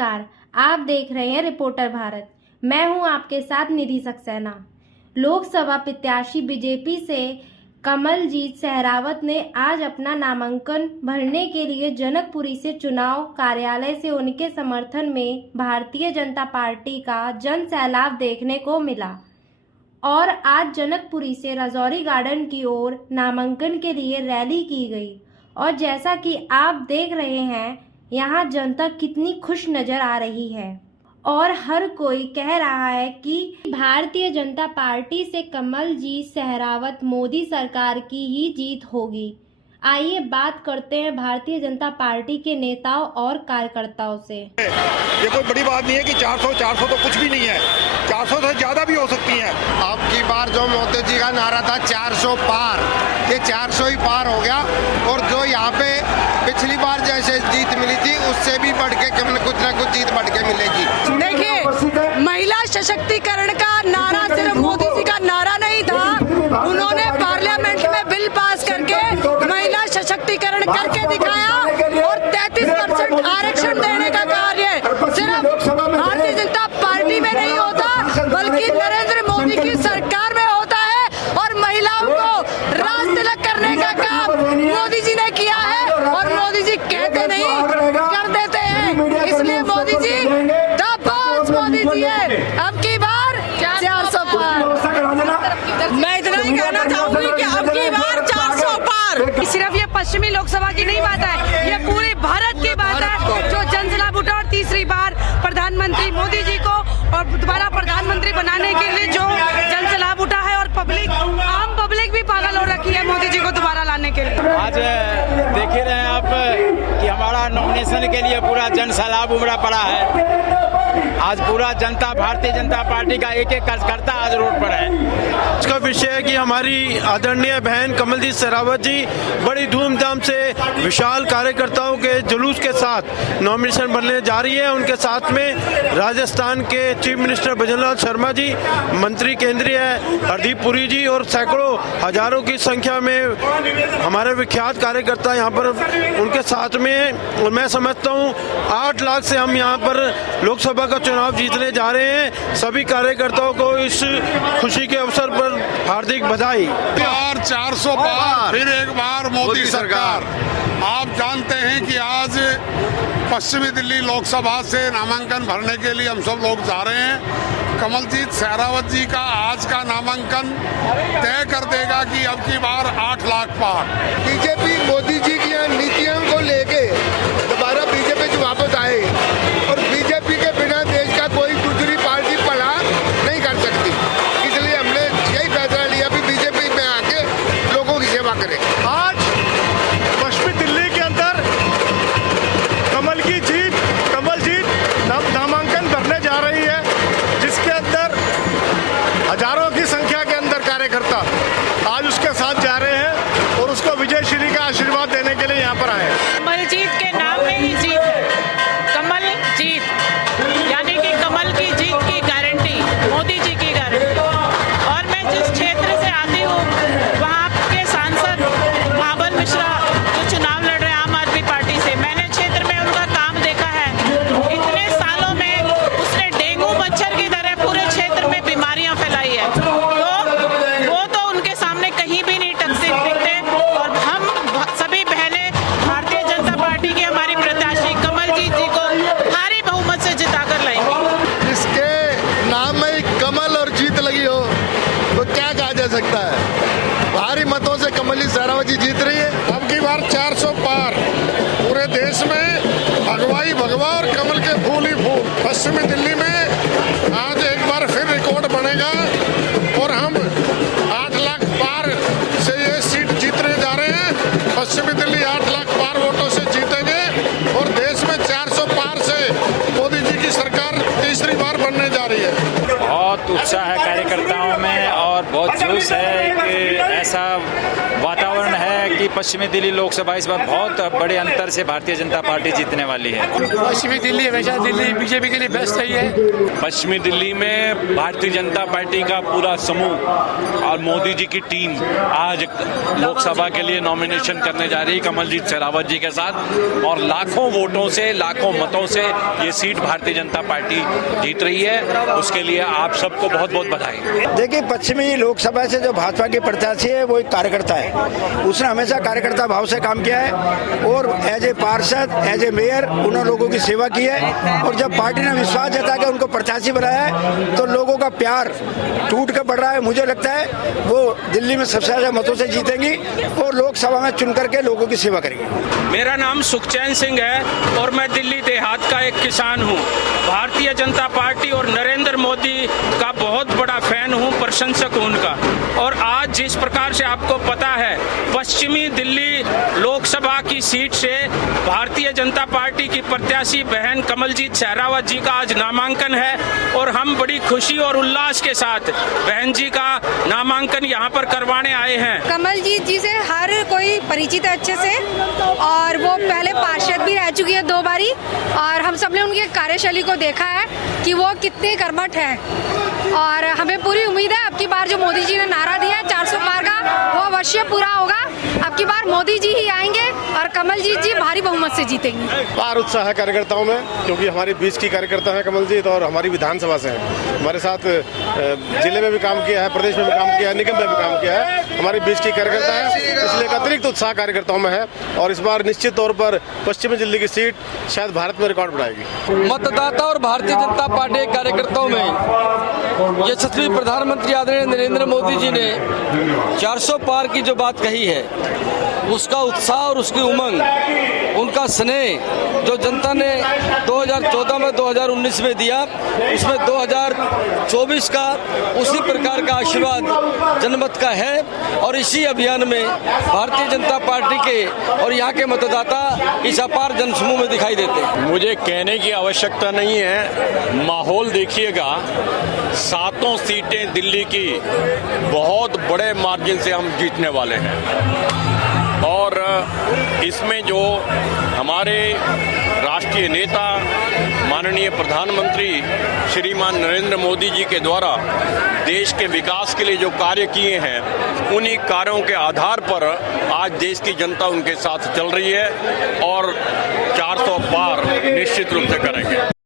नमस्कार, आप देख रहे हैं रिपोर्टर भारत। मैं हूं आपके साथ निधि सक्सेना। लोकसभा प्रत्याशी बीजेपी से कमलजीत सहरावत ने आज अपना नामांकन भरने के लिए जनकपुरी से चुनाव कार्यालय से उनके समर्थन में भारतीय जनता पार्टी का जन सैलाब देखने को मिला और आज जनकपुरी से राजौरी गार्डन की ओर नामांकन के लिए रैली की गई। और जैसा कि आप देख रहे हैं, यहाँ जनता कितनी खुश नजर आ रही है और हर कोई कह रहा है कि भारतीय जनता पार्टी से कमलजीत सहरावत मोदी सरकार की ही जीत होगी। आइए बात करते हैं भारतीय जनता पार्टी के नेताओं और कार्यकर्ताओं से। ये कोई बड़ी बात नहीं है कि 400 तो कुछ भी नहीं है, 400 से ज्यादा भी हो सकती है। अब की बार जो मोदी जी का नारा था 400 पार, ये 400 ही पार हो गया। और जो यहाँ पे पिछली बार जैसे जीत मिली थी उससे भी बढ़ के कुछ ना कुछ जीत बढ़ के मिलेगी। देखिए, महिला सशक्तिकरण का नारा सिर्फ मोदी जी का नारा नहीं था, उन्होंने पार्लियामेंट में बिल पास करके महिला सशक्तिकरण करके दिखाया और 33% आरक्षण देने का कार्य सिर्फ भारतीय जनता पार्टी में नहीं होता बल्कि नरेंद्र मोदी की सरकार में होता है। और महिलाओं को राज तिलक करने का काम मोदी जी ने किया है और मोदी जी कहते नहीं कर देते हैं, इसलिए मोदी जी मोदी जी है। अब की बार 400 पार। मैं इतना ही कहना चाहूंगी कि अब की बार 400 पार। सिर्फ ये पश्चिमी लोकसभा की नहीं बात है, ये पूरे भारत की बात है। जो जन सैलाब उठा और तीसरी बार प्रधानमंत्री मोदी जी को और दोबारा प्रधानमंत्री बनाने के लिए जो जन सैलाब उठा है और पब्लिक, आम पब्लिक भी पागल हो रखी है मोदी जी को दोबारा लाने के लिए। आज देख ही रहे हैं आप कि हमारा नॉमिनेशन के लिए पूरा जन सैलाब उमड़ा पड़ा है। आज पूरा जनता, भारतीय जनता पार्टी का एक एक कार्यकर्ता आज रोड पर है। इसका विषय है कि हमारी आदरणीय बहन कमलजीत सहरावत जी बड़ी धूमधाम से विशाल कार्यकर्ताओं के जुलूस के साथ नॉमिनेशन बनने जा रही है। उनके साथ में राजस्थान के चीफ मिनिस्टर भजनलाल शर्मा जी, मंत्री केंद्रीय हरदीप पुरी जी और सैकड़ों हजारों की संख्या में हमारे विख्यात कार्यकर्ता यहाँ पर उनके साथ में। और मैं समझता हूँ 8 लाख से हम यहाँ पर लोकसभा का चुनाव जीतने जा रहे हैं। सभी कार्यकर्ताओं को इस खुशी के अवसर पर हार्दिक बधाई। 400 पार, फिर एक बार मोदी सरकार। आप जानते हैं कि आज पश्चिमी दिल्ली लोकसभा से नामांकन भरने के लिए हम सब लोग जा रहे हैं। कमलजीत सहरावत जी का आज का नामांकन तय कर देगा कि अब की बार 8 लाख पार। बीजेपी मोदी जी की नीतियों को लेके दोबारा बीजेपी वापस आए और बीजेपी के बिना देश का कोई दूसरी पार्टी पड़ा नहीं कर सकती, इसलिए हमने यही फैसला लिया कि बीजेपी में आके लोगों की सेवा करें। आज पश्चिमी दिल्ली के अंदर कमलजीत नामांकन भरने जा रही है, जिसके अंदर हजारों की संख्या के अंदर कार्यकर्ता आज उसके साथ जा रहे हैं और उसको विजय श्री का आशीर्वाद देने के लिए यहाँ पर आए हैं। कमलजीत के नाम में ही जीत है। कमल जीत यानी कि कमल की जीत की गारंटी, मोदी जी की गारंटी। और मैं जिस क्षेत्र से आती हूँ वहाँ के सांसद भावन मिश्रा जो चुनाव लड़ रहे हैं आम आदमी पार्टी से, मैंने क्षेत्र में उनका काम देखा है। इतने सालों में उसने डेंगू मच्छर की तरह पूरे क्षेत्र में बीमारियां फैलाई है, तो वो तो उनके सामने कहीं भी नहीं दिखते। और हम सभी बहनें भारतीय जनता पार्टी की हमारी प्रत्याशी कमलजीत जी को भारी बहुमत से जिताकर लाएंगे। जिसके नाम में कमल और जीत लगी हो तो क्या कहा जा सकता है। भारी मतों से कमलजीत सहरावत जी जीत रही है। अब की बार 400 पार। पूरे देश में भगवाई भगवा और कमल के फूल ही फूल। पश्चिमी दिल्ली में आज एक बार फिर रिकॉर्ड बनेगा और हम 8 लाख पार से ये सीट जीतने जा रहे हैं। पश्चिमी दिल्ली 8 लाख पार वोटों से जीतेंगे और देश में 400 पार से मोदी जी की सरकार तीसरी बार बनने जा रही है। बहुत उत्साह है कार्यकर्ताओं में और बहुत जोश है कि ऐसा वातावरण है कि पश्चिमी दिल्ली लोकसभा इस बार बहुत बड़े अंतर से भारतीय जनता पार्टी जीतने वाली है। पश्चिमी दिल्ली हमेशा दिल्ली बीजेपी के लिए बेस्ट रही है। पश्चिमी दिल्ली में भारतीय जनता पार्टी का पूरा समूह और मोदी जी की टीम आज लोकसभा के लिए नॉमिनेशन करने जा रही है कमलजीत शेरावत जी के साथ, और लाखों वोटों से, लाखों मतों से ये सीट भारतीय जनता पार्टी जीत रही है। उसके लिए आप सबको बहुत बहुत बधाई। देखिए, पश्चिमी लोकसभा से जो भाजपा के प्रत्याशी है वो एक कार्यकर्ता है, उसने हमेशा कार्यकर्ता भाव से काम किया है और एज ए पार्षद, एज ए मेयर उन्होंने लोगों की सेवा की है। और जब पार्टी ने विश्वास जता के उनको प्रत्याशी बनाया है तो लोगों का प्यार टूट कर बढ़ रहा है। मुझे लगता है वो दिल्ली में सबसे ज्यादा मतों से जीतेंगी और लोकसभा में चुन करके लोगों की सेवा करेंगी। मेरा नाम सुखचैन सिंह है और मैं दिल्ली देहात का एक किसान हूँ। भारतीय जनता पार्टी और नरेंद्र मोदी का बहुत बड़ा फैन हूँ, प्रशंसक हूँ उनका। और आज जिस प्रकार से आपको पता है पश्चिमी दिल्ली लोकसभा की सीट से भारतीय जनता पार्टी की प्रत्याशी बहन कमलजीत शेरावत जी का आज नामांकन है और हम बड़ी खुशी और उल्लास के साथ बहन जी का नामांकन यहाँ पर करवाने आए हैं। कमलजीत जी से हर कोई परिचित है अच्छे से और वो पहले पार्षद भी रह चुकी है 2 बारी और हम सब ने उनकी कार्यशैली को देखा है कि वो कितने कर्मठ हैं और हमें पूरी उम्मीद है अब की बार जो मोदी जी ने नारा दिया है 400 पार का वो अवश्य पूरा होगा। अब की बार मोदी जी ही आएंगे और कमलजीत जी भारी बहुमत से जीतेंगी। पार उत्साह है कार्यकर्ताओं में, क्योंकि हमारे बीच की कार्यकर्ता है कमलजीत और हमारी विधानसभा से हैं। हमारे साथ जिले में भी काम किया है, प्रदेश में भी काम किया है, निगम में भी काम किया है। हमारे बीच की कार्यकर्ता है, इसलिए एक अतिरिक्त उत्साह कार्यकर्ताओं में है और इस बार निश्चित तौर पर पश्चिमी दिल्ली की सीट शायद भारत में रिकॉर्ड बनाएगी। मतदाता और भारतीय जनता पार्टी कार्यकर्ताओं में यशस्वी प्रधानमंत्री आदरणीय नरेंद्र मोदी जी ने 400 पार की जो बात कही है उसका उत्साह और उसकी उमंग, उनका स्नेह जो जनता ने 2014 में 2019 में दिया, उसमें 2024 का उसी प्रकार का आशीर्वाद जनमत का है और इसी अभियान में भारतीय जनता पार्टी के और यहाँ के मतदाता इस अपार जनसमूह में दिखाई देते हैं। मुझे कहने की आवश्यकता नहीं है, माहौल देखिएगा। 7 सीटें दिल्ली की बहुत बड़े मार्जिन से हम जीतने वाले हैं और इसमें जो हमारे राष्ट्रीय नेता माननीय प्रधानमंत्री श्रीमान नरेंद्र मोदी जी के द्वारा देश के विकास के लिए जो कार्य किए हैं, उन्हीं कार्यों के आधार पर आज देश की जनता उनके साथ चल रही है और 400 पार निश्चित रूप से करेंगे।